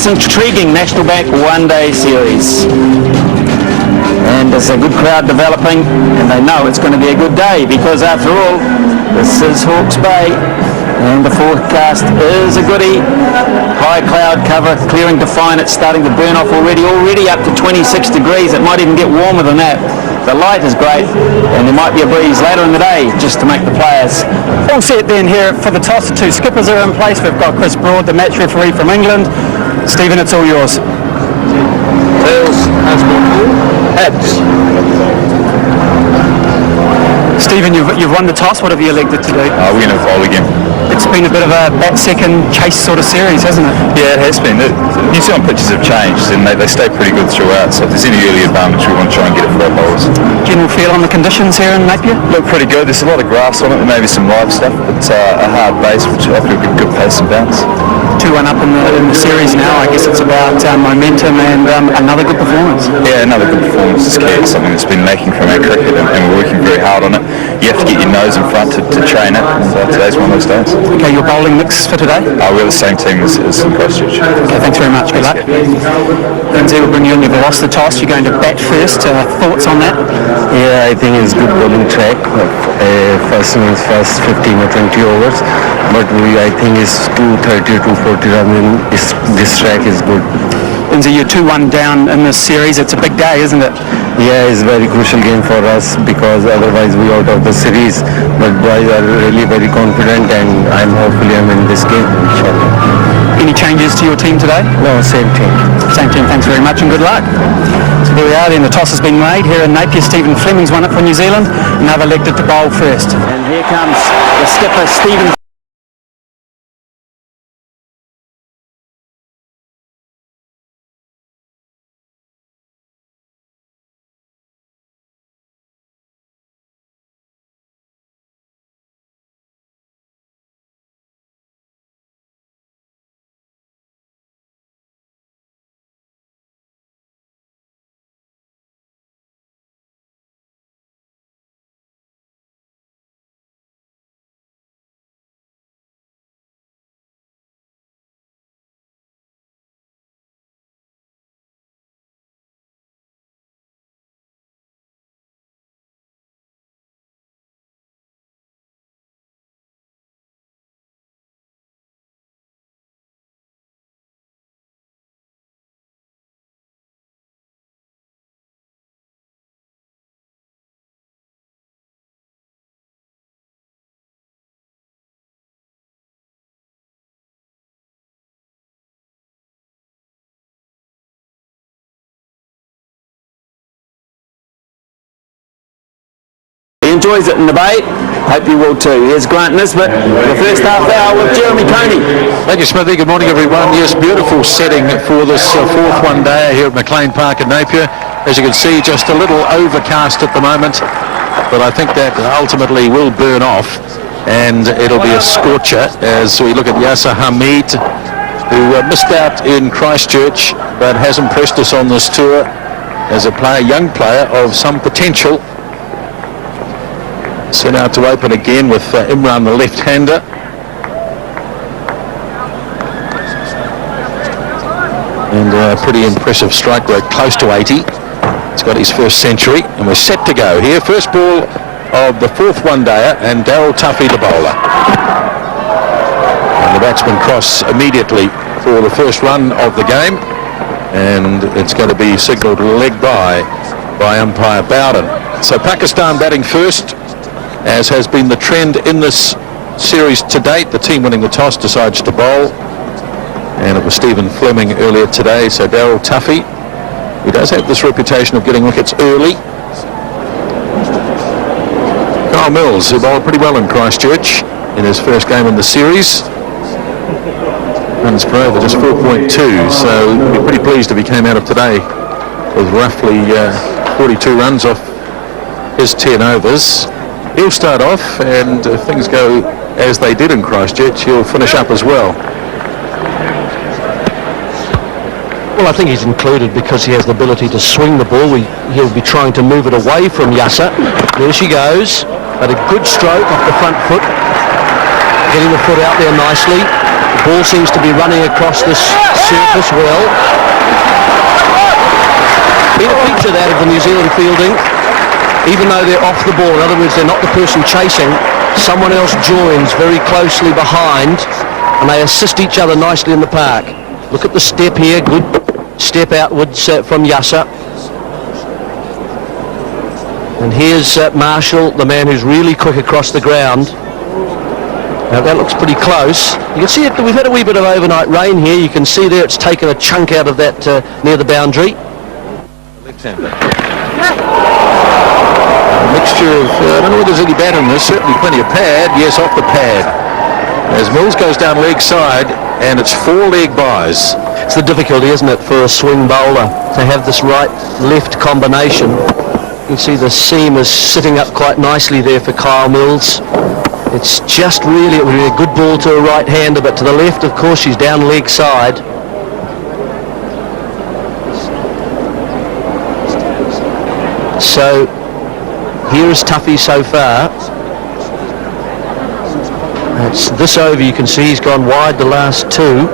this intriguing National Bank one-day series. And there's a good crowd developing, and they know it's going to be a good day because, after all, this is Hawke's Bay, and the forecast is a goodie. High cloud cover, clearing to fine. It's starting to burn off already up to 26 degrees. It might even get warmer than that. The light is great, and there might be a breeze later in the day just to make the players. All set then here for the toss. The two skippers are in place. We've got Chris Broad, the match referee from England. Stephen, it's all yours. Tails has got heads. Stephen, you've won the toss. What have you elected to do? We're going to bowl again. It's been a bit of a bat-second chase sort of series, hasn't it? Yeah, it has been. The New Zealand pitches have changed and they stay pretty good throughout, so if there's any early advantage we want to try and get it for our bowlers. General feel on the conditions here in Napier? Look pretty good. There's a lot of grass on it, maybe some live stuff, but a hard base which offered a good pace and bounce. 2-1 up in the series now. I guess it's about momentum and another good performance. Yeah, another good performance is key. It's something that's been lacking from our cricket, and we're working very hard on it. You have to get your nose in front to train it, and today's one of those days. Okay, your bowling mix for today? We're the same team as in Christchurch. Okay, thanks very much. Good luck. Lindsay will bring you in. You've lost the toss. You're going to bat first. Thoughts on that? Yeah, I think it's good bowling track. First 15 or 20 overs. But I think it's 230 to 40 runs. This track is good. Lindsay, you're 2-1 down in this series. It's a big day, isn't it? Yeah, it's a very crucial game for us because otherwise we're out of the series. But boys are really very confident, and I'm in this game, inshallah. Any changes to your team today? No, same team. Same team. Thanks very much and good luck. So there we are then. The toss has been made here in Napier. Stephen Fleming's won it for New Zealand, and they've elected to bowl first. And here comes the skipper, Stephen. He enjoys it in the bay. Hope you will too. Here's Grant Nisbet, the first half hour with Jeremy Coney. Thank you, Smithy. Good morning, everyone. Yes, beautiful setting for this fourth one-day here at McLean Park in Napier. As you can see, just a little overcast at the moment, but I think that ultimately will burn off, and it'll be a scorcher as we look at Yasser Hamid, who missed out in Christchurch, but has impressed us on this tour as a player, young player of some potential. Set out to open again with Imran, the left-hander. And a pretty impressive strike rate, close to 80. He's got his first century, and we're set to go here. First ball of the fourth one-dayer, and Daryl Tuffy, the bowler. And the batsmen cross immediately for the first run of the game, and it's going to be signalled leg by umpire Bowden. So Pakistan batting first, as has been the trend in this series to date. The team winning the toss decides to bowl, and it was Stephen Fleming earlier today. So Daryl Tuffy, who does have this reputation of getting wickets early. Kyle Mills, who bowled pretty well in Christchurch in his first game in the series. Runs per over just 4.2, so we'll be pretty pleased if he came out of today with roughly 42 runs off his 10 overs. He'll start off, and if things go as they did in Christchurch, he'll finish up as well. Well, I think he's included because he has the ability to swing the ball. He'll be trying to move it away from Yasser. There she goes. But a good stroke off the front foot. Getting the foot out there nicely. The ball seems to be running across this surface well. Been a feature that of the New Zealand fielding, even though they're off the ball. In other words, they're not the person chasing. Someone else joins very closely behind, and they assist each other nicely in the park. Look at the step here, good step outwards from Yasser. And here's Marshall, the man who's really quick across the ground. Now that looks pretty close. You can see it, we've had a wee bit of overnight rain here. You can see there it's taken a chunk out of that near the boundary. Left-hander. A mixture of, I don't know whether there's any batter in this, certainly plenty of pad. Yes, off the pad. As Mills goes down leg side, and it's 4 leg buys. It's the difficulty, isn't it, for a swing bowler to have this right-left combination. You can see the seam is sitting up quite nicely there for Kyle Mills. It's just really, it would be a good ball to a right-hander, but to the left, of course, she's down leg side. So, here is Tuffy so far. It's this over, you can see he's gone wide the last 2.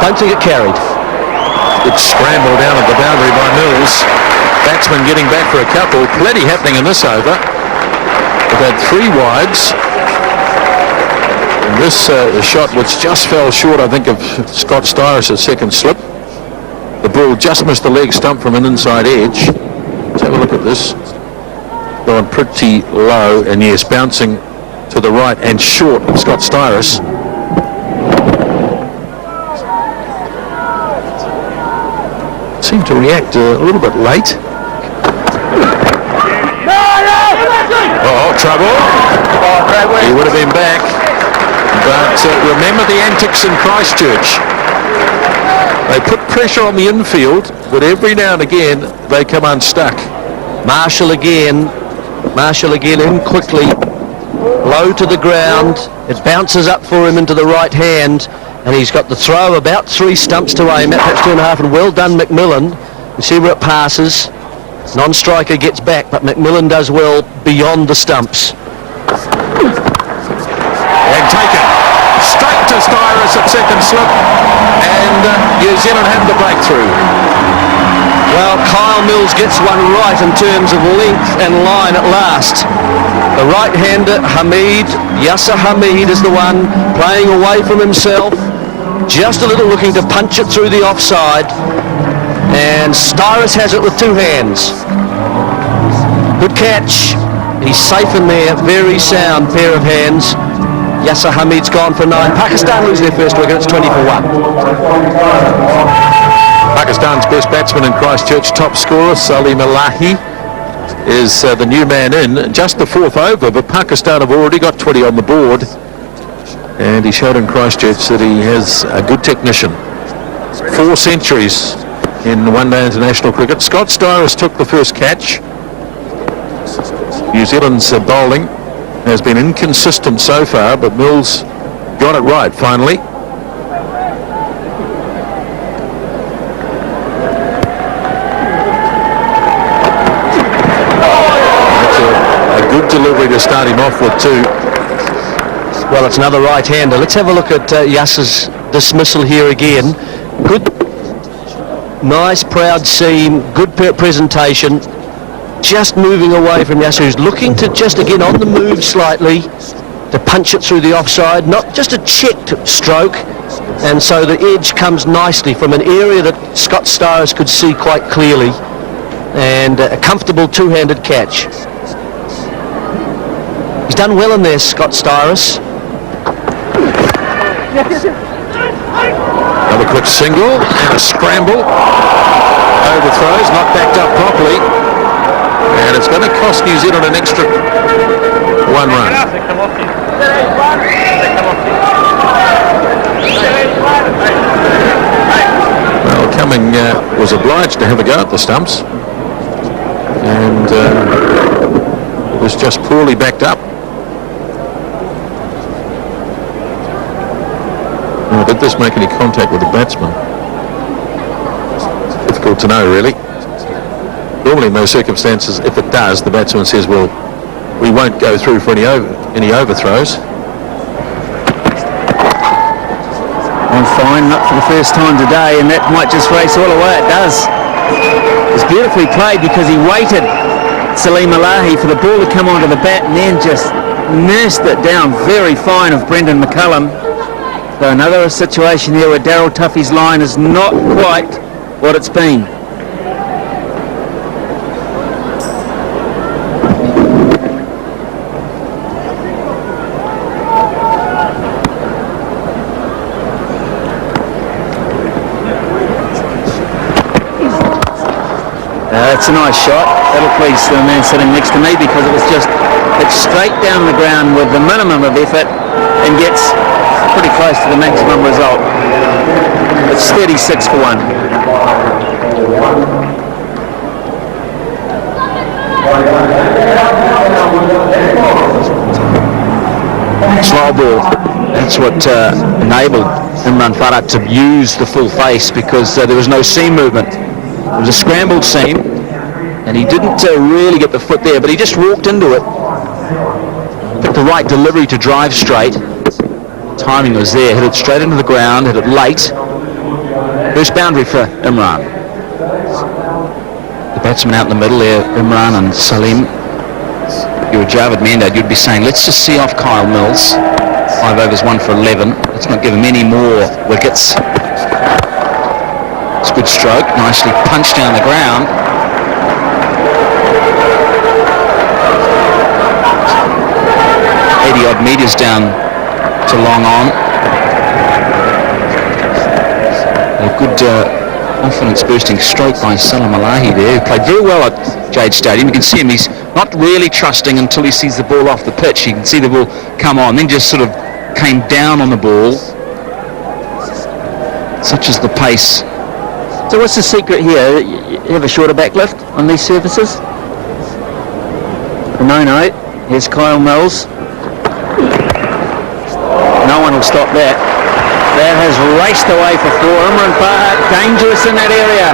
Don't think it carried. Good scramble down at the boundary by Mills. Batsman getting back for a couple. Plenty happening in this over. We've had 3 wides. And this shot, which just fell short, I think, of Scott Styris' second slip. The ball just missed the leg stump from an inside edge. Let's have a look at this. Going pretty low, and yes, bouncing to the right and short of Scott Styris. Seemed to react a little bit late. Oh, trouble. He would have been back. But remember the antics in Christchurch. They put pressure on the infield, but every now and again they come unstuck. Marshall again in quickly, low to the ground. It bounces up for him into the right hand, and he's got the throw about 3 stumps to aim at, perhaps 2.5, and well done McMillan. You see where it passes. Non-striker gets back, but McMillan does well beyond the stumps. And taken straight to Styris at second slip, and New Zealand have the breakthrough. Well, Kyle Mills gets one right in terms of length and line at last. The right-hander, Yasser Hamid is the one playing away from himself, just a little looking to punch it through the offside, and Styris has it with 2 hands. Good catch. He's safe in there, very sound pair of hands. Yasser Hamid's gone for 9. Pakistan lose their first wicket, it's 20 for 1. Pakistan's best batsman in Christchurch, top scorer, Salim Alahi, is the new man in. Just the 4th over, but Pakistan have already got 20 on the board. And he showed in Christchurch that he has a good technician. 4 centuries in one-day international cricket. Scott Styris took the first catch. New Zealand's bowling has been inconsistent so far, but Mills got it right finally. That's a good delivery to start him off with too. Well, it's another right-hander. Let's have a look at Yasser's dismissal here again. Good, nice, proud seam, good presentation. Just moving away from Yasser, who's looking to just again on the move slightly to punch it through the offside, not just a checked stroke, and so the edge comes nicely from an area that Scott Styris could see quite clearly, and a comfortable 2-handed catch. He's done well in there, Scott Styris. Another quick single and a scramble. Overthrows, not backed up properly. And it's going to cost New Zealand an extra 1 run. Well, Cumming was obliged to have a go at the stumps. And was just poorly backed up. Now, did this make any contact with the batsman? Difficult to know, really. Normally in those circumstances, if it does, the batsman says, well, we won't go through for any overthrows. fine, not for the first time today, and that might just race all away. It does. It's beautifully played because he waited, Salim Alahi, for the ball to come onto the bat and then just nursed it down. Very fine of Brendan McCullum. So another situation here where Daryl Tuffy's line is not quite what it's been. That's a nice shot. That'll please the man sitting next to me because it's straight down the ground with the minimum of effort and gets pretty close to the maximum result. It's 36 for 1. Slow ball. That's what enabled Imran Farhat to use the full face because there was no seam movement. It was a scrambled seam, and he didn't really get the foot there, but he just walked into it. Picked the right delivery to drive straight. Timing was there. Hit it straight into the ground. Hit it late. First boundary for Imran. The batsman out in the middle there, Imran and Salim. If you were Javed Mendad, you'd be saying, let's just see off Kyle Mills. 5 overs, 1 for 11. Let's not give him any more wickets. It's a good stroke. Nicely punched down the ground. 80-odd metres down to long on. A good confidence-boosting stroke by Salim Alahi there, who played very well at Jade Stadium. You can see him, he's not really trusting until he sees the ball off the pitch. You can see the ball come on, then just sort of came down on the ball. Such is the pace. So what's the secret here? You have a shorter back lift on these surfaces? No. Here's Kyle Mills. No one will stop that. That has raced away for 4. Imran Farhat, dangerous in that area.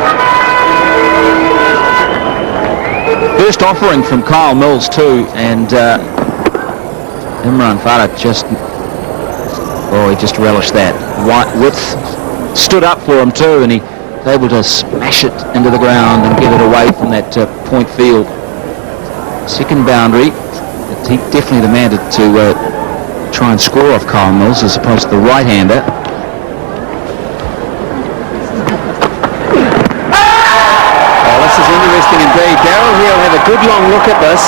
First offering from Kyle Mills too, and Imran Farhat just relished that. Width stood up for him too, and he was able to smash it into the ground and get it away from that point field. Second boundary. He's definitely the man to try and score off Kyle Mills as opposed to the right-hander. Oh, this is interesting indeed. Daryl here will have a good long look at this.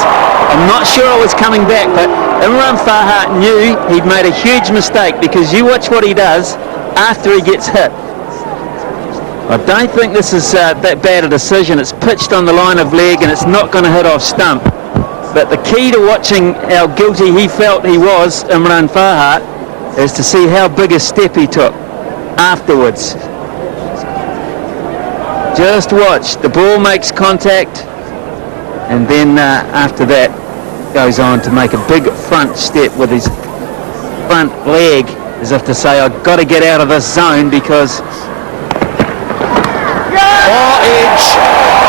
I'm not sure it was coming back, but Imran Farhat knew he'd made a huge mistake because you watch what he does after he gets hit. I don't think this is that bad a decision. It's pitched on the line of leg and it's not going to hit off stump. But the key to watching how guilty he felt he was, Imran Farhat, is to see how big a step he took afterwards. Just watch. The ball makes contact, and then after that goes on to make a big front step with his front leg, as if to say, I've got to get out of this zone because... Far edge,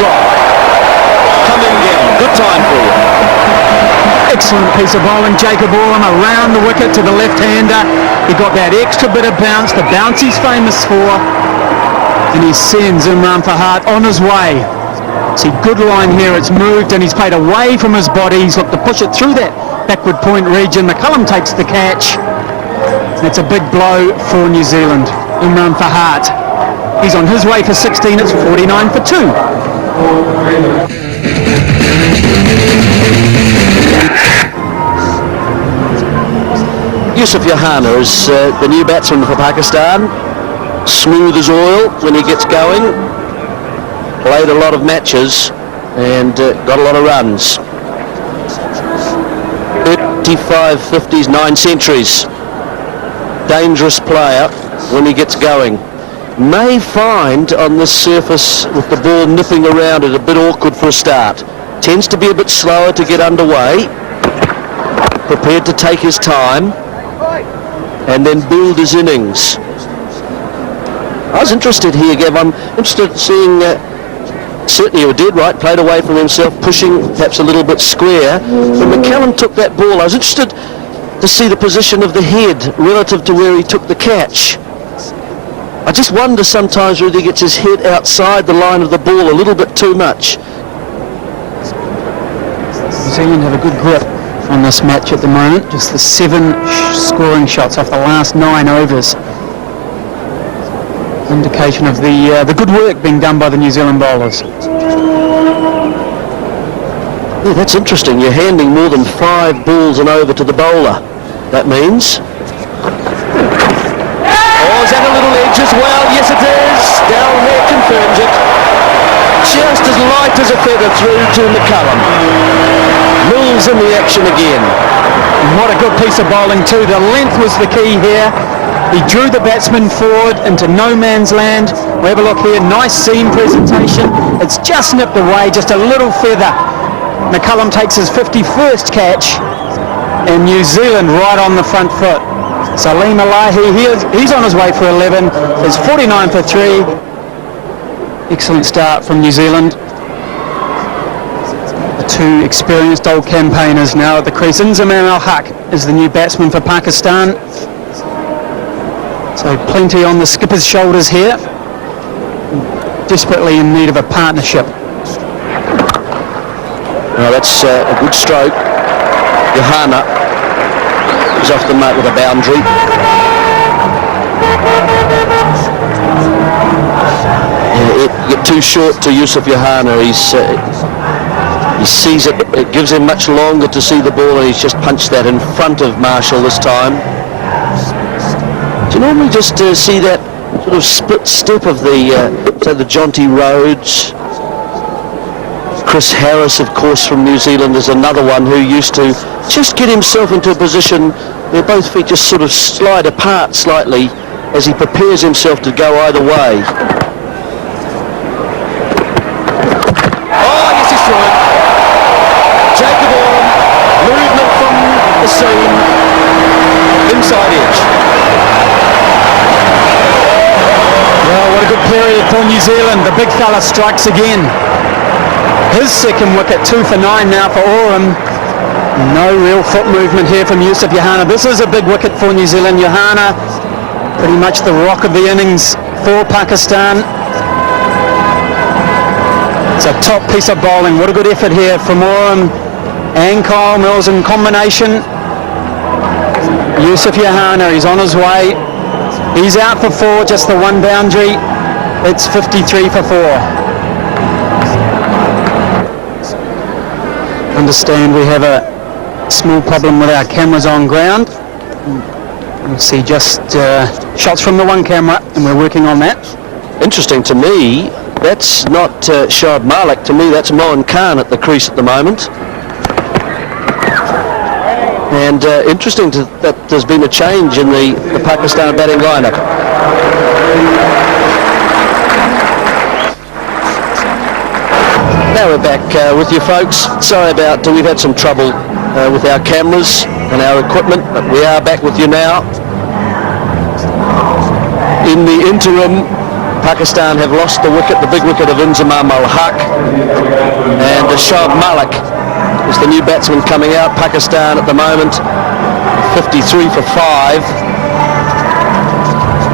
gone. Coming down. Good time for you. Excellent piece of bowling. Jacob Oram around the wicket to the left-hander. He got that extra bit of bounce, the bounce he's famous for, and he sends Imran Farhat on his way. See, good line here. It's moved and he's played away from his body. He's looked to push it through that backward point region. McCullum takes the catch. That's a big blow for New Zealand. Imran Farhat. He's on his way for 16. It's 49 for 2. Yusuf Yohana is the new batsman for Pakistan. Smooth as oil when he gets going. Played a lot of matches and got a lot of runs. 35 50s, 9 centuries. Dangerous player when he gets going. May find on this surface with the ball nipping around it a bit awkward for a start. Tends to be a bit slower to get underway. Prepared to take his time and then build his innings. I was interested here, Gav. I'm interested in seeing, certainly you did right, played away from himself, pushing perhaps a little bit square. When McCallum took that ball, I was interested to see the position of the head relative to where he took the catch. just wonder sometimes whether he gets his head outside the line of the ball a little bit too much. New Zealand have a good grip on this match at the moment. Just the 7 scoring shots off the last 9 overs. Indication of the good work being done by the New Zealand bowlers. Yeah, that's interesting. You're handing more than 5 balls and over to the bowler. That means... Oh, is that a little edge as well? Yes, it is. Down there confirms it. Just as light as a feather through to McCullum. Mills in the action again. And what a good piece of bowling too. The length was the key here. He drew the batsman forward into no man's land. We have a look here. Nice seam presentation. It's just nipped away, just a little feather. McCullum takes his 51st catch, and New Zealand right on the front foot. Salim Alahi, he's on his way for 11. It's 49 for 3. Excellent start from New Zealand. The 2 experienced old campaigners now at the crease. Inzamam al-Haq is the new batsman for Pakistan. So plenty on the skipper's shoulders here. Desperately in need of a partnership. Well, that's a good stroke. Johanna is off the mark with a boundary. It get too short to Yusuf Johanna. He sees it. It gives him much longer to see the ball, and he's just punched that in front of Marshall this time. Do you normally just see that sort of split step of the, say, the Jonty Rhodes? Chris Harris, of course, from New Zealand is another one who used to just get himself into a position where both feet just sort of slide apart slightly as he prepares himself to go either way. Oh, yes, he's through it. Jacob Oram, movement from the seam, inside edge. Well, what a good period for New Zealand. The big fella strikes again. His second wicket, 2 for 9 now for Oram. No real foot movement here from Yusuf Johanna. This is a big wicket for New Zealand. Johanna, pretty much the rock of the innings for Pakistan. It's a top piece of bowling. What a good effort here from Oram and Kyle Mills in combination. Yusuf Johanna, he's on his way. He's out for 4, just the 1 boundary. It's 53 for 4. Understand we have a small problem with our cameras on ground. We'll see just shots from the one camera, and we're working on that. Interesting to me, that's not Shoaib Malik. To me, that's Mohan Khan at the crease at the moment. And interesting that there's been a change in the Pakistan batting lineup. Now we're back with you folks. Sorry about we've had some trouble with our cameras and our equipment, but we are back with you now. In the interim, Pakistan have lost the wicket, the big wicket of Inzamam al-Haq, and Shoaib Malik is the new batsman coming out. Pakistan at the moment 53 for 5.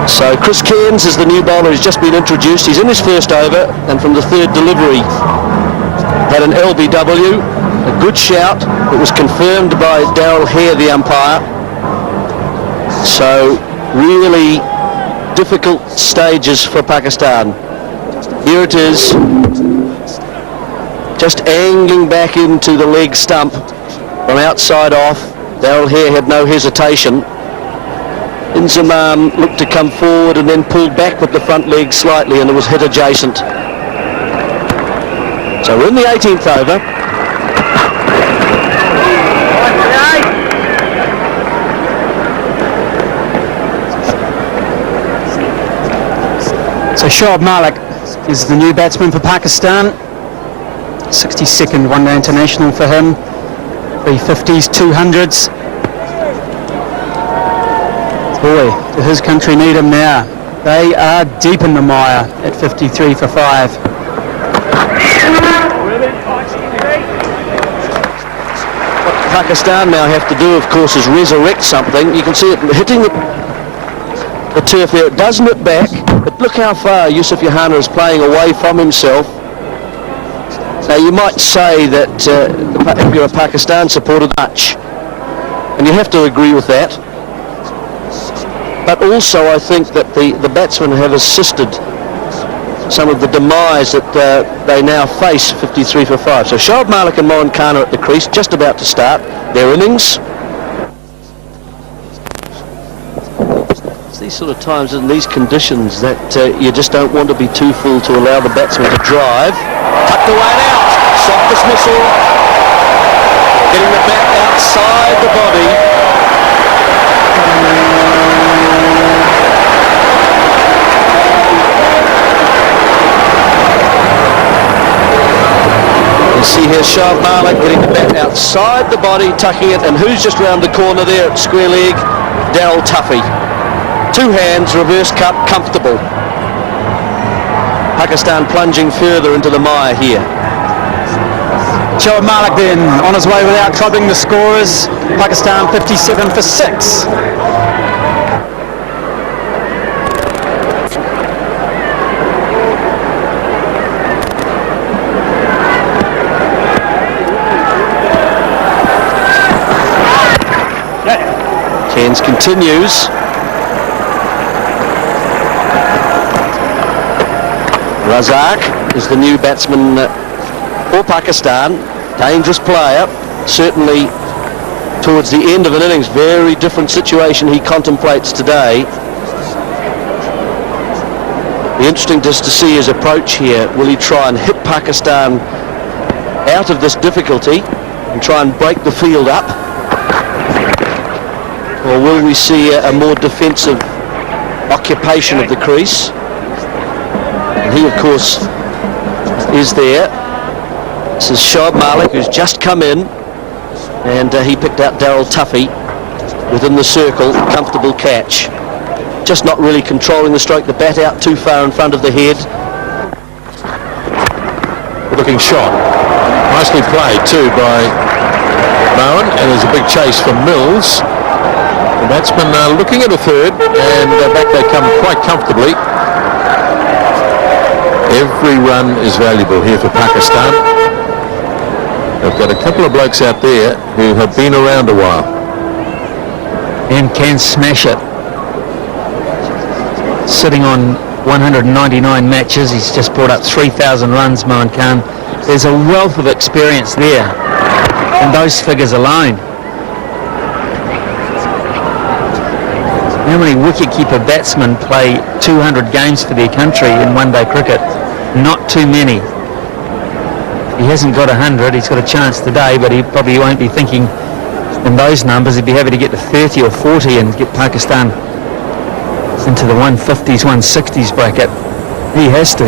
So Chris Cairns is the new bowler who's just been introduced. He's in his first over, and from the 3rd delivery had an LBW, a good shout. It was confirmed by Daryl Hare, the umpire. So really difficult stages for Pakistan. Here it is, just angling back into the leg stump from outside off. Daryl Hare had no hesitation. Inzamam looked to come forward and then pulled back with the front leg slightly, and it was hit adjacent. So we're in the 18th over. So Shoaib Malik is the new batsman for Pakistan. 62nd one-day international for him. 350s, 200s. Boy, does his country need him now. They are deep in the mire at 53 for 5. Pakistan now have to do, of course, is resurrect something. You can see it hitting the turf there. It does nip back, but look how far Yusuf Yohana is playing away from himself. Now you might say that if you're a Pakistan supporter, Dutch, and you have to agree with that. But also I think that the batsmen have assisted some of the demise that they now face 53 for 5. So Shoaib Malik and Mohan Khan are at the crease, just about to start their innings. It's these sort of times in these conditions that you just don't want to be too full to allow the batsman to drive. Tucked away and out. Soft dismissal. Getting the bat outside the body. You see here Shoaib Malik getting the bat outside the body, tucking it, and who's just round the corner there at square leg? Daryl Tuffy. 2 hands, reverse cut, comfortable. Pakistan plunging further into the mire here. Shoaib Malik then on his way without troubling the scorers. Pakistan 57 for 6. Cairns continues. Razak is the new batsman for Pakistan. Dangerous player, certainly towards the end of an innings. Very different situation he contemplates today. Be interesting just to see his approach here. Will he try and hit Pakistan out of this difficulty and try and break the field up? Or will we see a more defensive occupation of the crease? And he, of course, is there. This is Shoaib Malik, who's just come in, and he picked out Daryl Tuffy within the circle. Comfortable catch. Just not really controlling the stroke. The bat out too far in front of the head. Looking shot. Nicely played too by Mohan, and there's a big chase from Mills. The batsman looking at a third, and back they come quite comfortably. Every run is valuable here for Pakistan. They've got a couple of blokes out there who have been around a while. And can smash it. Sitting on 199 matches, he's just brought up 3,000 runs, Mohan Khan. There's a wealth of experience there in those figures alone. How many wicket-keeper batsmen play 200 games for their country in one-day cricket? Not too many. He hasn't got 100, he's got a chance today, but he probably won't be thinking in those numbers. He'd be happy to get to 30 or 40 and get Pakistan into the 150s, 160s bracket. He has to.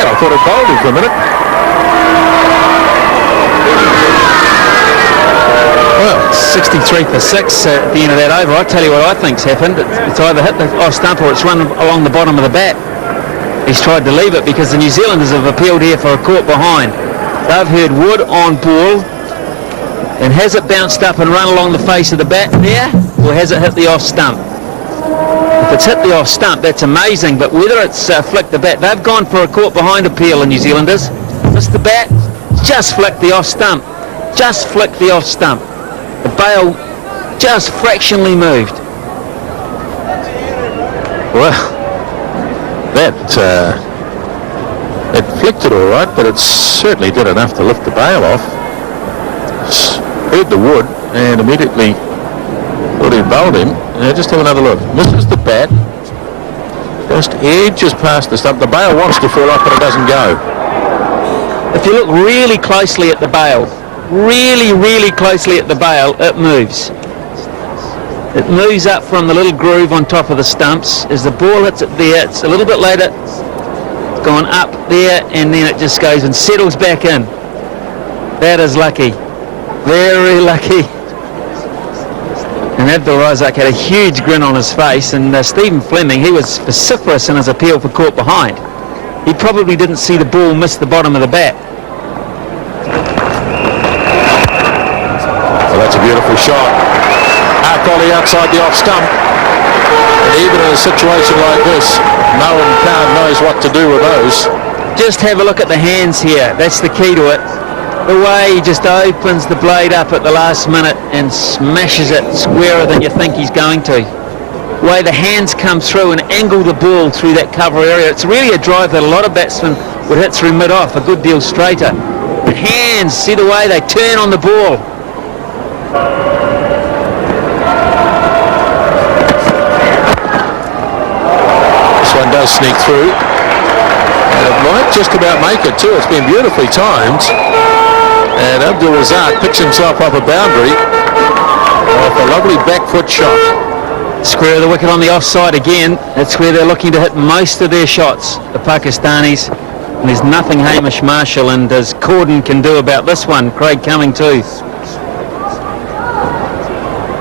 I thought it bowled him for a minute. Well, 63 for 6 at the end of that over. I'll tell you what I think's happened. It's either hit the off stump or it's run along the bottom of the bat. He's tried to leave it because the New Zealanders have appealed here for a caught behind. They've heard Wood on ball. And has it bounced up and run along the face of the bat there, or has it hit the off stump? If it's hit the off stump, that's amazing, but whether it's flicked the bat, they've gone for a caught behind appeal, the New Zealanders. Missed the bat, just flicked the off stump. Just flicked the off stump. The bail just fractionally moved. Well, it flicked it all right, but it certainly did enough to lift the bail off. Heard the wood and immediately thought he bowled him. Just have another look. Misses the bat. Just edges past the stump. The bail wants to fall off, but it doesn't go. If you look really closely at the bail, really closely at the bail, it moves. It moves up from the little groove on top of the stumps. As the ball hits it there, it's a little bit later, it's gone up there, and then it just goes and settles back in. That is lucky. Very lucky. And Abdul Razak had a huge grin on his face, and Stephen Fleming, he was vociferous in his appeal for caught behind. He probably didn't see the ball miss the bottom of the bat. Well, that's a beautiful high volley outside the off stump. And even in a situation like this, Moen Khan knows what to do with those. Just have a look at the hands here. That's the key to it. The way he just opens the blade up at the last minute and smashes it squarer than you think he's going to. The way the hands come through and angle the ball through that cover area. It's really a drive that a lot of batsmen would hit through mid-off, a good deal straighter. The hands, see the way they turn on the ball. This one does sneak through. And it might just about make it too. It's been beautifully timed. And Abdul Razak picks himself up a boundary off a lovely back foot shot. Square of the wicket on the offside again. That's where they're looking to hit most of their shots, the Pakistanis. And there's nothing Hamish Marshall and as Corden can do about this one. Craig Cumming too.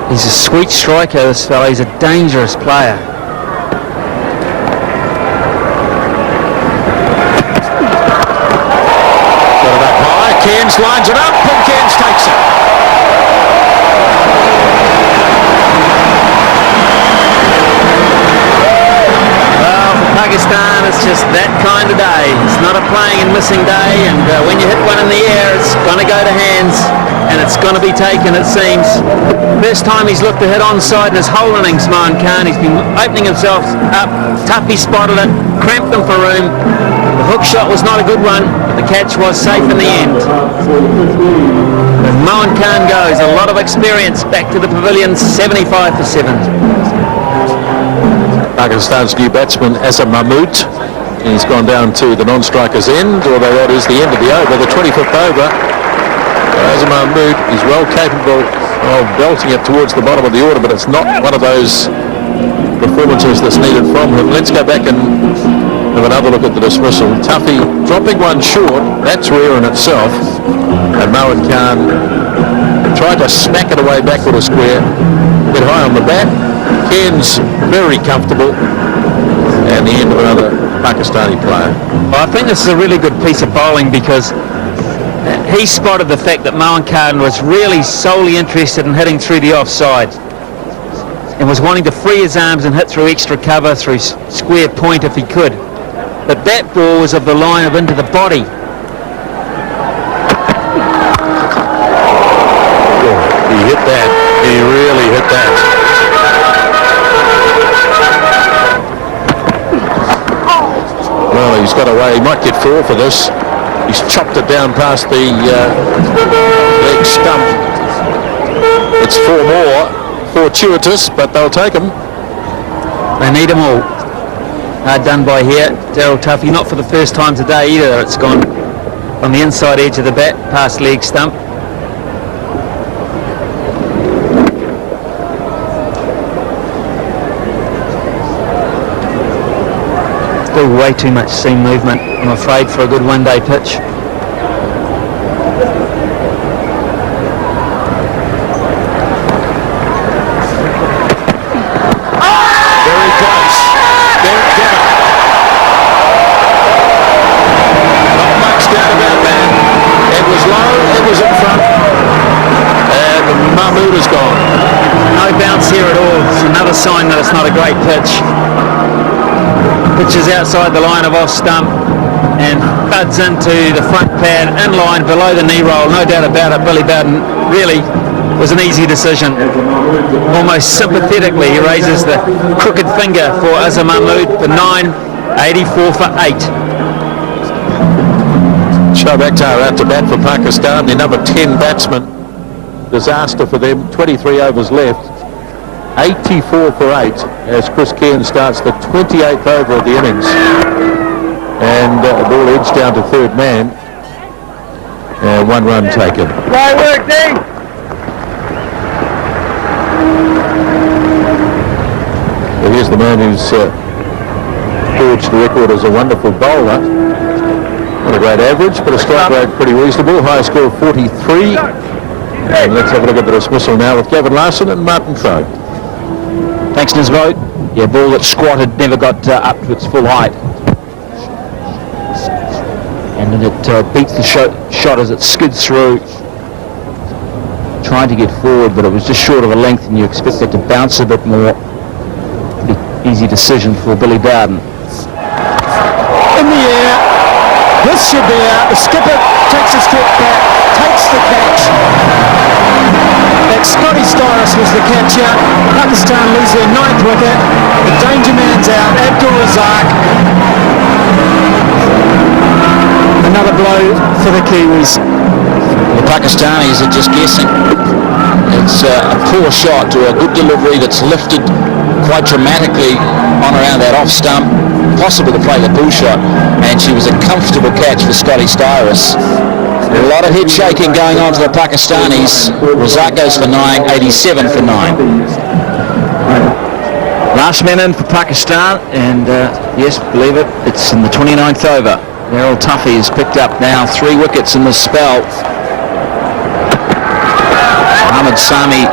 He's a sweet striker, this fellow. He's a dangerous player. Got it up high. Cairns lines it up and Cairns takes it. Pakistan, it's just that kind of day. It's not a playing and missing day, and when you hit one in the air, it's going to go to hands, and it's going to be taken, it seems. First time he's looked to hit onside in his whole innings, Moen Khan. He's been opening himself up. Tuppy spotted it, cramped them for room. The hook shot was not a good one, but the catch was safe in the end. As Moen Khan goes, a lot of experience back to the pavilion, 75 for 7. Pakistan's new batsman, Azam Mahmood. He's gone down to the non-striker's end, although that is the end of the over, the 25th over. Azam Mahmood is well capable of belting it towards the bottom of the order, but it's not one of those performances that's needed from him. Let's go back and have another look at the dismissal. Tuffy dropping one short, that's rare in itself. And Moen Khan tried to smack it away backward a square, get high on the bat. Cairns very comfortable, and the end of another Pakistani player. Well, I think this is a really good piece of bowling because he spotted the fact that Moen Khan was really solely interested in hitting through the offside and was wanting to free his arms and hit through extra cover, through square point if he could. But that ball was of the line of into the body. Oh, he hit that. He really hit that. Well, he's got away. He might get 4 for this. He's chopped it down past the leg stump. It's 4 more. Fortuitous, but they'll take them. They need them all. Hard done by here. Daryl Tuffy, not for the first time today either. It's gone on the inside edge of the bat, past leg stump. Still way too much seam movement, I'm afraid, for a good one-day pitch. Very close. Derek Devon. Not much doubt about that. It was low, it was in front, and Mahmood is gone. No bounce here at all. It's another sign that it's not a great pitch. Pitches outside the line of off stump and thuds into the front pad, in line below the knee roll. No doubt about it, Billy Bowden really was an easy decision. Almost sympathetically, he raises the crooked finger for Azam Mahmood for 9, 84 for 8. Shoaib Akhtar out to bat for Pakistan, their number 10 batsman. Disaster for them, 23 overs left. 84 for 8 as Chris Cairns starts the 28th over of the innings. And the ball edged down to third man. 1 run taken. Right work, Dave. Well, here's the man who's forged the record as a wonderful bowler. Not a great average, but a strike rate pretty reasonable. High score of 43. And let's have a look at the dismissal now with Gavin Larson and Martin Crowe. Thanks, Nisvo. Yeah, ball that squatted, never got up to its full height. And then it beats the shot as it skids through. tried to get forward, but it was just short of a length, and you expect it to bounce a bit more. Pretty easy decision for Billy Bowden. In the air, this should be out. The skipper takes a step back, takes the catch. That Scotty Styris was the catcher. Pakistan lose their 9th wicket. The danger man's out. Abdul Razak. Another blow for the Kiwis. The Pakistanis are just guessing. It's a poor shot to a good delivery that's lifted quite dramatically on around that off stump. Possible to play the pull shot, and she was a comfortable catch for Scotty Styris. A lot of head shaking going on to the Pakistanis. Razak goes for 9, 87 for 9. Last man in for Pakistan, and yes, believe it, it's in the 29th over. Errol Tuffy has picked up now 3 wickets in this spell. Ahmed Sami,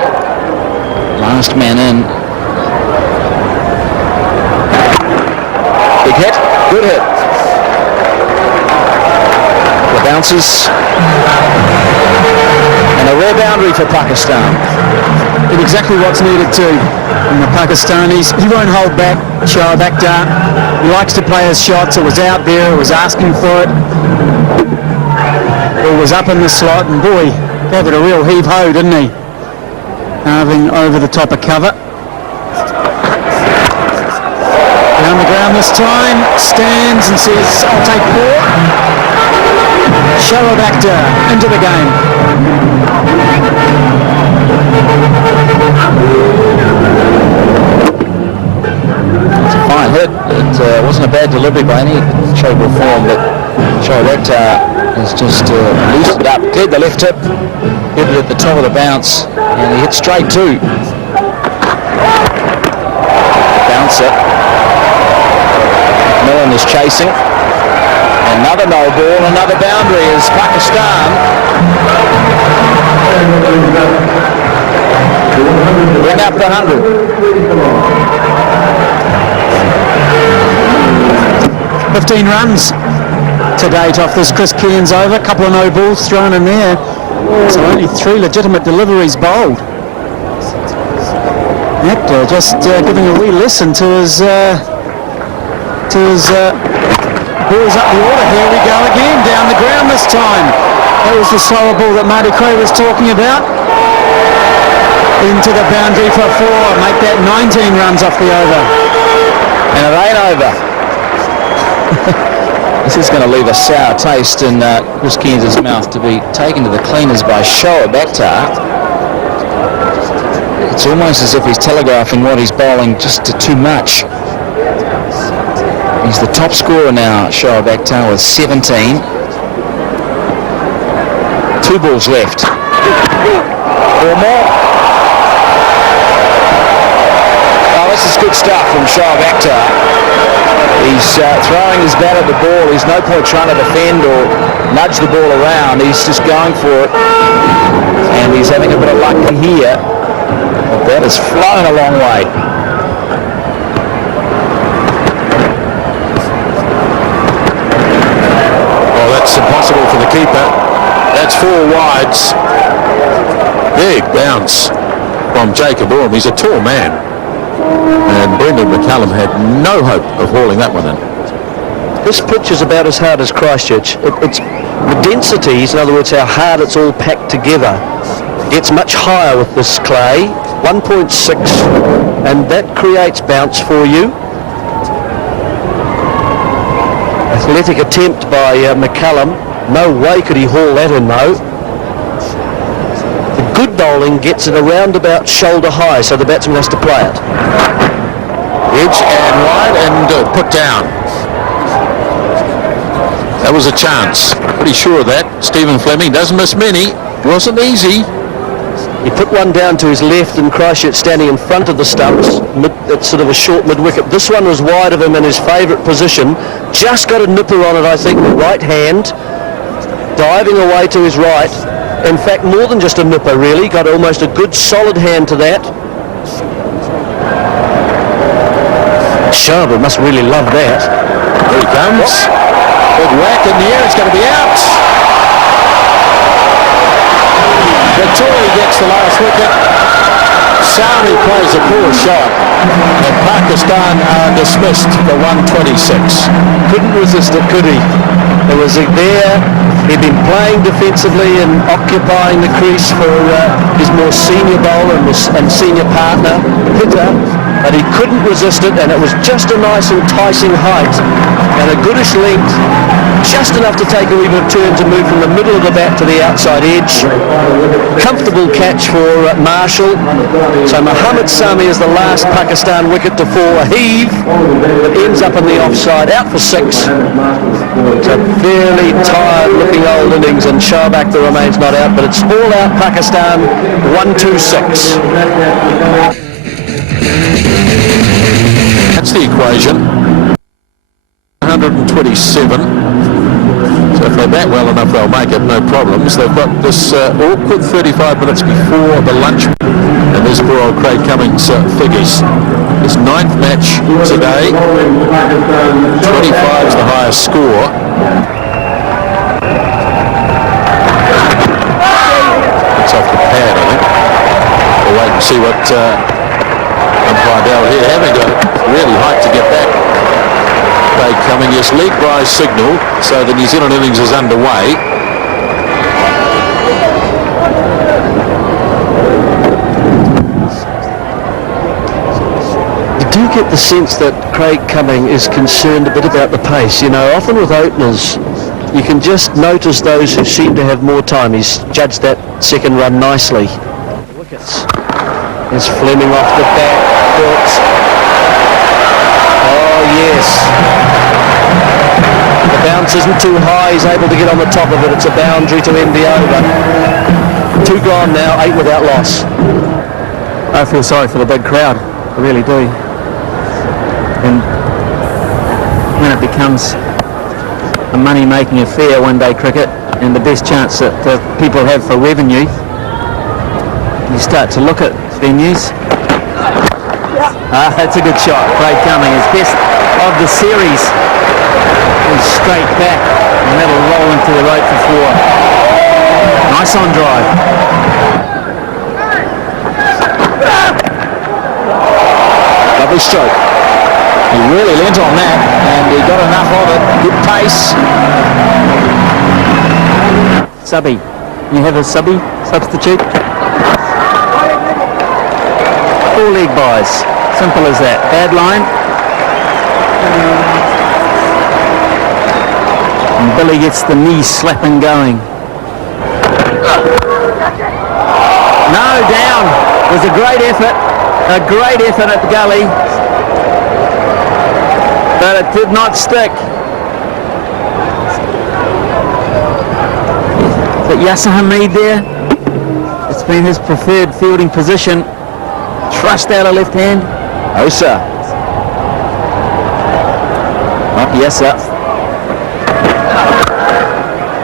last man in. Big hit, good hit. The bounces. And a rare boundary for Pakistan. Did exactly what's needed to. And the Pakistanis, he won't hold back, Shoaib Akhtar. He likes to play his shots. It was out there, it was asking for it. It was up in the slot, and boy, gave it a real heave-ho, didn't he? Carving over the top of cover. Down the ground this time, stands and says, I'll take 4. Shoaib Akhtar into the game. It's a fine hit. It wasn't a bad delivery by any shape or form, but Shoaib Akhtar has just loosened up, cleared the left hip, hit it at the top of the bounce, and he hit straight too. Bouncer. Millen is chasing. Another no ball, another boundary as Pakistan bring up the 100. 15 runs to date off this Chris Cairns over. A couple of no balls thrown in there. So only 3 legitimate deliveries bowled. Akhtar just giving a wee lesson to his balls up the order. Here we go again, down the ground this time. That was the slower ball that Marty Cray was talking about. Into the boundary for 4, make that 19 runs off the over. And it ain't over. This is going to leave a sour taste in Chris Cairns' mouth, to be taken to the cleaners by Shoaib Akhtar. It's almost as if he's telegraphing what he's bowling just to too much. He's the top scorer now, Shoaib Akhtar, with 17. 2 balls left. 4 more. Oh, this is good stuff from Shoaib Akhtar. He's throwing his bat at the ball. There's no point trying to defend or nudge the ball around. He's just going for it. And he's having a bit of luck here. But that has flown a long way. That's impossible for the keeper. That's 4 wides. Big bounce from Jacob Orme. He's a tall man. And Brendan McCallum had no hope of hauling that one in. This pitch is about as hard as Christchurch. It's the densities, in other words, how hard it's all packed together. It's much higher with this clay, 1.6, and that creates bounce for you. Athletic attempt by McCallum. No way could he haul that in though. The good bowling gets it around about shoulder high, so the batsman has to play it. Edge and wide and put down. That was a chance. Pretty sure of that. Stephen Fleming doesn't miss many. Wasn't easy. He put one down to his left and Christchurch standing in front of the stumps. It's sort of a short mid-wicket. This one was wide of him in his favourite position. Just got a nipper on it, I think, with right hand. Diving away to his right. In fact, more than just a nipper, really. Got almost a good solid hand to that. Shoaib must really love that. There he comes. Big whack in the air. It's going to be out. Victoria gets the last wicket. Sami plays a poor shot, and Pakistan are dismissed for 126. Couldn't resist it, could he? It was there. He'd been playing defensively and occupying the crease for his more senior bowler and senior partner, hitter, but he couldn't resist it, and it was just a nice enticing height and a goodish length, just enough to take a wee bit of turn to move from the middle of the bat to the outside edge. Comfortable catch for Marshall. So Mohammad Sami is the last Pakistan wicket to fall. A heave that ends up in the offside, out for 6. It's a fairly tired looking old innings, and Shoaib Akhtar remains not out, but it's all out Pakistan, 126. That's the equation. 127. So if they bat well enough, they'll make it, no problems. They've got this awkward 35 minutes before the lunch, and there's poor old Craig Cummings figures. His 9th match today. 25 is the highest score. It's off the pad, I think. We'll wait and see what umpire Dell here, having got really height to get back. Craig Cumming, yes, lead by signal, so the New Zealand innings is underway. You do get the sense that Craig Cumming is concerned a bit about the pace. You know, often with openers, you can just notice those who seem to have more time. He's judged that second run nicely. Wickets. There's Fleming off the back foot. Oh, yes. The bounce isn't too high. He's able to get on the top of it. It's a boundary to end the over. 2 gone now, 8 without loss. I feel sorry for the big crowd. I really do. And when it becomes a money-making affair, one-day cricket, and the best chance that people have for revenue, you start to look at venues. That's a good shot. Craig Cumming, his best of the series. He's straight back, and that'll roll into the rope for 4. Nice on drive. Lovely stroke. He really leant on that, and he got enough of it. Good pace. Subby. You have a subby substitute? 4 leg buys. Simple as that. Bad line. And Billy gets the knee slapping going. No, down. It was a great effort. A great effort at the gully. But it did not stick. Is it Yasser Hamid there? It's been his preferred fielding position. Thrust out of left hand. Osa. Not Yasser.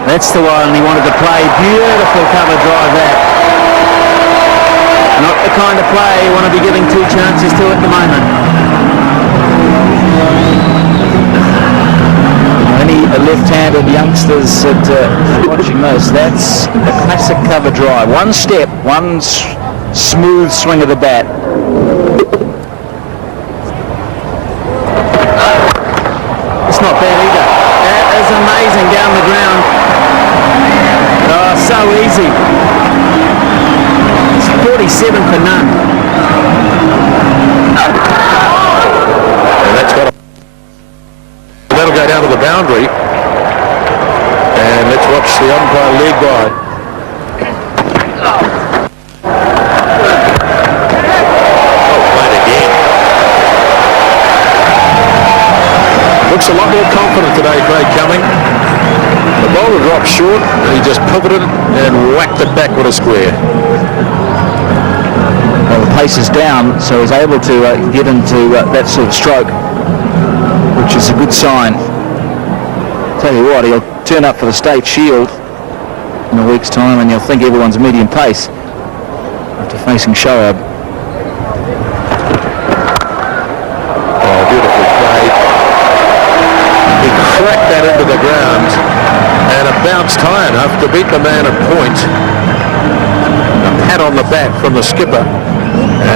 That's the one he wanted to play. Beautiful cover drive that. Not the kind of play you want to be giving 2 chances to at the moment. Any left-handed youngsters that watching this, that's a classic cover drive. One step, one smooth swing of the bat. It's not bad either. That is amazing down the ground. Oh, so easy. It's 47 for none. And that's got a... That'll go down to the boundary. And let's watch the umpire lead by. Looks a lot more confident today, Craig Cumming. The bowler dropped short, and he just pivoted and whacked it back with a square. Well, the pace is down, so he's able to get into that sort of stroke, which is a good sign. Tell you what, he'll turn up for the State Shield in a week's time, and you'll think everyone's medium pace after facing Shoaib. Oh, beautifully played. He cracked that into the ground, and it bounced high enough to beat the man at point. pat on the back from the skipper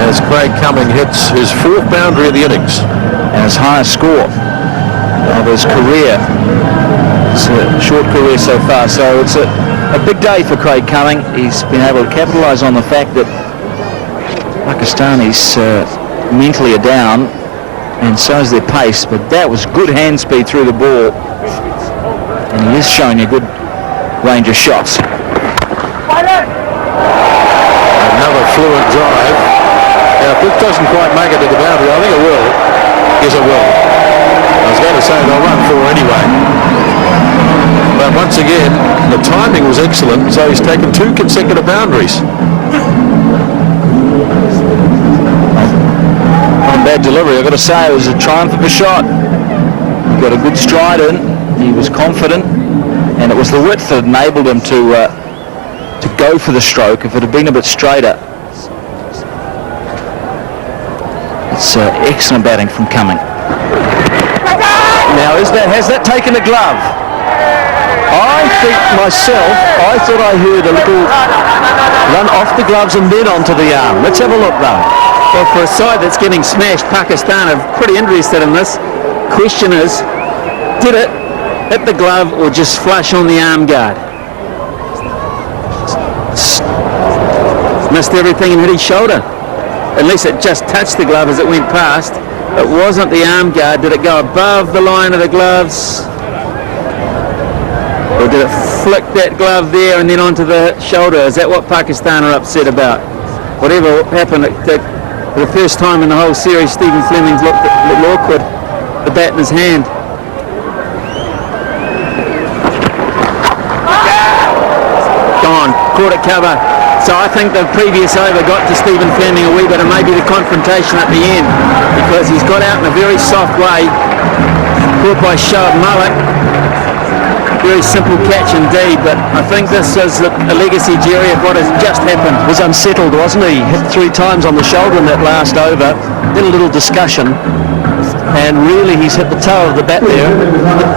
as Craig Cumming hits his 4th boundary of the innings. And his highest score of his career. It's a short career so far, so it's a big day for Craig Cumming. He's been able to capitalise on the fact that Pakistanis mentally are down, and so is their pace, but that was good hand speed through the ball, and he is showing a good range of shots. Another fluent drive. Now, if this doesn't quite make it to the boundary, I think it will. Yes, it will. I was going to say they'll run 4 anyway. But once again, the timing was excellent, so he's taken 2 consecutive boundaries. Not a bad delivery, I've got to say. It was a triumph of a shot. He got a good stride in, he was confident, and it was the width that enabled him to go for the stroke. If it had been a bit straighter. It's excellent batting from Cumming. Now, has that taken the glove? I think myself, I thought I heard a little run off the gloves and then onto the arm. Let's have a look, though. Well, for a side that's getting smashed, Pakistan are pretty interested in this. Question is, did it hit the glove or just flush on the arm guard? Missed everything and hit his shoulder. Unless it just touched the glove as it went past. It wasn't the arm guard. Did it go above the line of the gloves? Or did it flick that glove there and then onto the shoulder? Is that what Pakistan are upset about? Whatever happened, for the first time in the whole series, Stephen Fleming's looked awkward, the bat in his hand. Gone, caught it cover. So I think the previous over got to Stephen Fleming a wee bit, and maybe the confrontation at the end, because he's got out in a very soft way, caught by Shoaib Malik. Very simple catch indeed, but I think this is a legacy, Jerry, of what has just happened. Was unsettled, wasn't he? Hit 3 times on the shoulder in that last over. Then a little discussion, and really he's hit the toe of the bat there.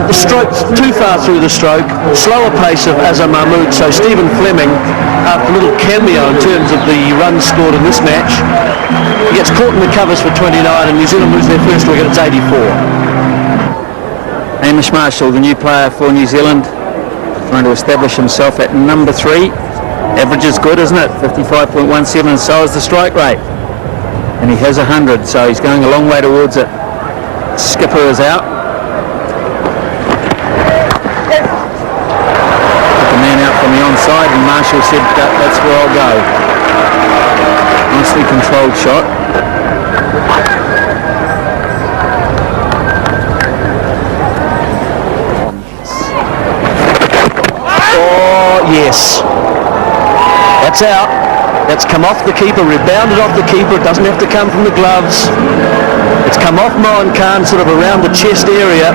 The stroke's too far through the stroke, slower pace of Azhar Mahmood, so Stephen Fleming, after a little cameo in terms of the runs scored in this match, he gets caught in the covers for 29, and New Zealand lose their first wicket. It's 84. Hamish Marshall, the new player for New Zealand, trying to establish himself at number 3. Average is good, isn't it? 55.17, and so is the strike rate. And he has 100, so he's going a long way towards it. Skipper is out. Took a man out from the onside, and Marshall said that's where I'll go. Nicely controlled shot. Yes, that's out. That's come off the keeper, rebounded off the keeper. It doesn't have to come from the gloves. It's come off Mohan Khan, sort of around the chest area,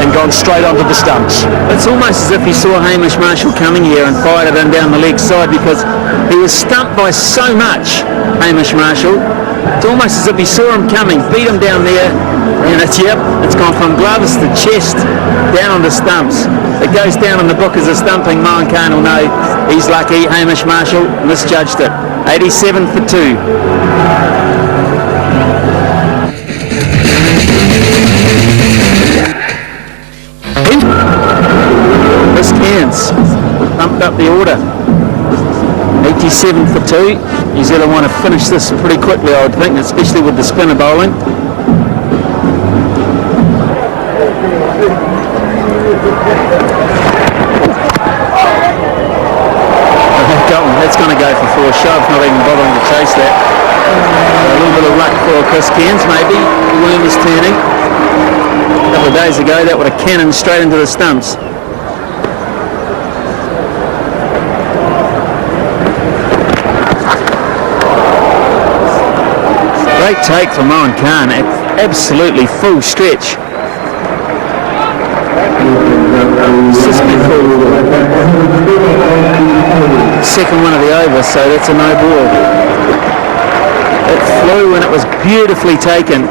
and gone straight onto the stumps. It's almost as if he saw Hamish Marshall coming here and fired it in down the leg side, because he was stumped by so much, Hamish Marshall. It's almost as if he saw him coming, beat him down there, and it's gone from gloves to chest, down on the stumps. It goes down in the book as a stumping. Mohan Khan will know he's lucky. Hamish Marshall misjudged it. 87 for 2. Chris Cairns bumped up the order. 87 for 2. New Zealand want to finish this pretty quickly, I would think, especially with the spinner bowling. That's going to go for 4 shoves, not even bothering to chase that. A little bit of luck for Chris Cairns, maybe. The worm is turning. A couple of days ago, that would have cannoned straight into the stumps. Great take from Mohan Khan, absolutely full stretch. Second one of the over, so that's a no ball. It flew and it was beautifully taken.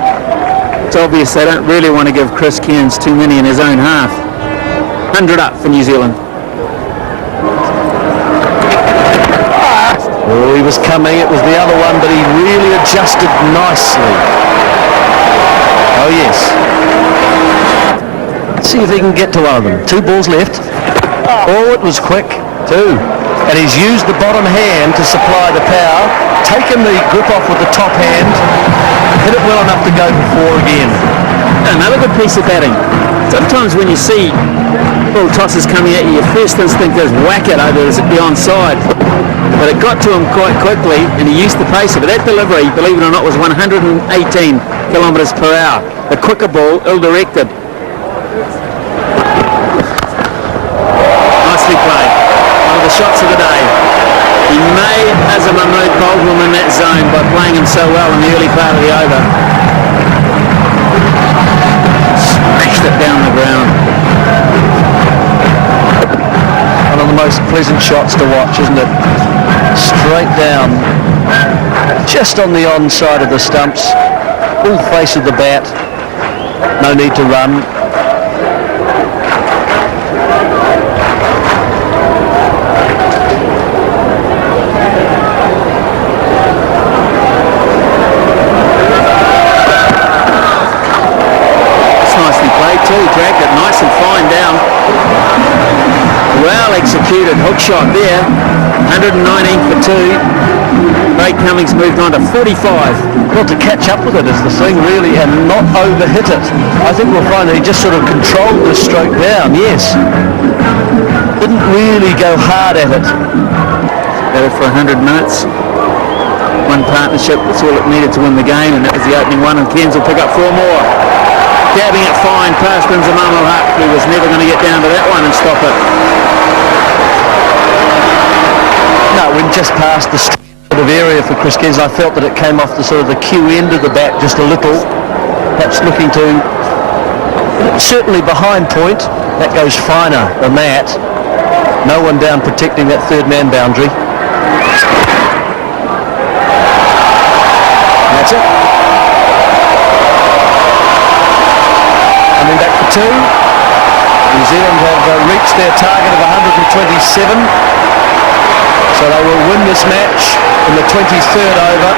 It's obvious they don't really want to give Chris Cairns too many in his own half. 100 up for New Zealand. Oh, he was coming. It was the other one, but he really adjusted nicely. Oh, yes. Let's see if he can get to one of them. 2 balls left. Oh, it was quick, too. And he's used the bottom hand to supply the power, taken the grip off with the top hand, hit it well enough to go for 4 again. Another good piece of batting. Sometimes when you see ball tosses coming at you, your first instinct is whack it over the onside. But it got to him quite quickly, and he used the pace of it. That delivery, believe it or not, was 118 kilometres per hour. The quicker ball, ill-directed. Nicely played. One of the shots of the day. He made Azam Mahmood bowl in that zone by playing him so well in the early part of the over. Smashed it down the ground. One of the most pleasant shots to watch, isn't it? Straight down, just on the onside of the stumps, full face of the bat, no need to run. It's nicely played too, dragged it nice and fine down. Well executed hook shot there. 119 for 2. Craig Cummings moved on to 45. Well, to catch up with it is the thing, really, and not overhit it. I think we'll find that he just sort of controlled the stroke down, yes. Didn't really go hard at it. Batted for 100 minutes. One partnership, that's all it needed to win the game, and that was the opening one, and Cairns will pick up 4 more. Gabbing it fine past Newzeland, who was never going to get down to that one and stop it. No, it went just past the sort of area for Chris Cairns. I felt that it came off the sort of the cue end of the bat just a little. Perhaps looking to, certainly behind point, that goes finer than that. No one down protecting that third man boundary. That's it. Coming back for 2. New Zealand have reached their target of 127. So they will win this match in the 23rd over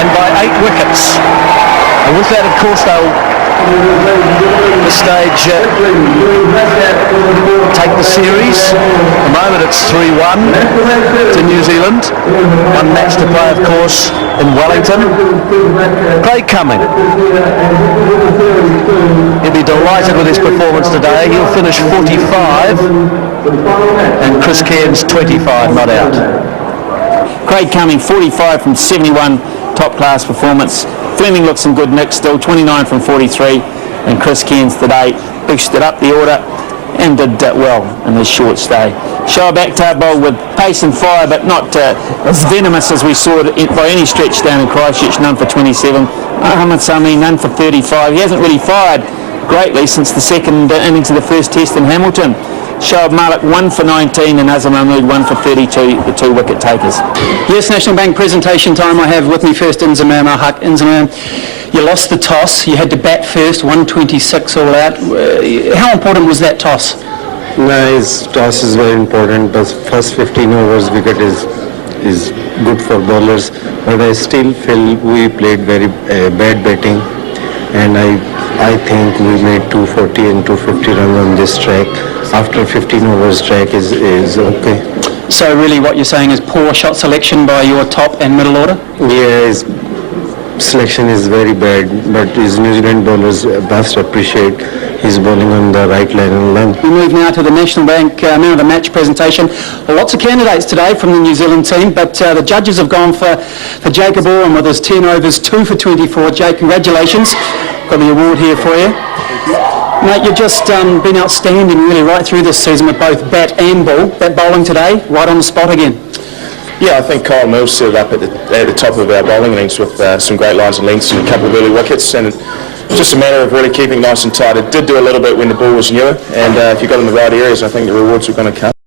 and by 8 wickets. And with that, of course, they'll at this stage take the series. At the moment it's 3-1 to New Zealand. One match to play, of course, in Wellington. Craig Cummings. He'll be delighted with his performance today. He'll finish 45 and Chris Cairns 25, not out. Craig Cummings 45 from 71, top class performance. Fleming looks in good nick still, 29 from 43, and Chris Cairns today boosted up the order and did well in his short stay. Show a back-tap bowl with pace and fire, but not as venomous as we saw it by any stretch down in Christchurch. None for 27. Mohamed Sami, none for 35. He hasn't really fired greatly since the second innings of the first test in Hamilton. Shoaib Malik 1 for 19 and Azam Mahmood 1 for 32, the 2 wicket takers. Yes, National Bank presentation time. I have with me first Inzamam Ahak. Inzamam, you lost the toss. You had to bat first, 126 all out. How important was that toss? No, his toss is very important. The first 15 overs wicket is good for bowlers, but I still feel we played very bad batting, and I think we made 240 and 250 runs on this track. After 15 overs track is okay. So really what you're saying is poor shot selection by your top and middle order? Yeah, his selection is very bad, but his New Zealand bowlers must appreciate his bowling on the right line and length. We move now to the National Bank Man of the Match presentation. Well, lots of candidates today from the New Zealand team, but the judges have gone for Jacob Oram with his 10 overs, 2 for 24. Jake, congratulations. Got the award here for you. Mate, you've just been outstanding really right through this season with both bat and ball. That bowling today, right on the spot again. Yeah, I think Kyle Mills set it up at the top of our bowling innings with some great lines and lengths and a couple of early wickets, and it's just a matter of really keeping nice and tight. It did do a little bit when the ball was newer, and if you got in the right areas, I think the rewards were going to come.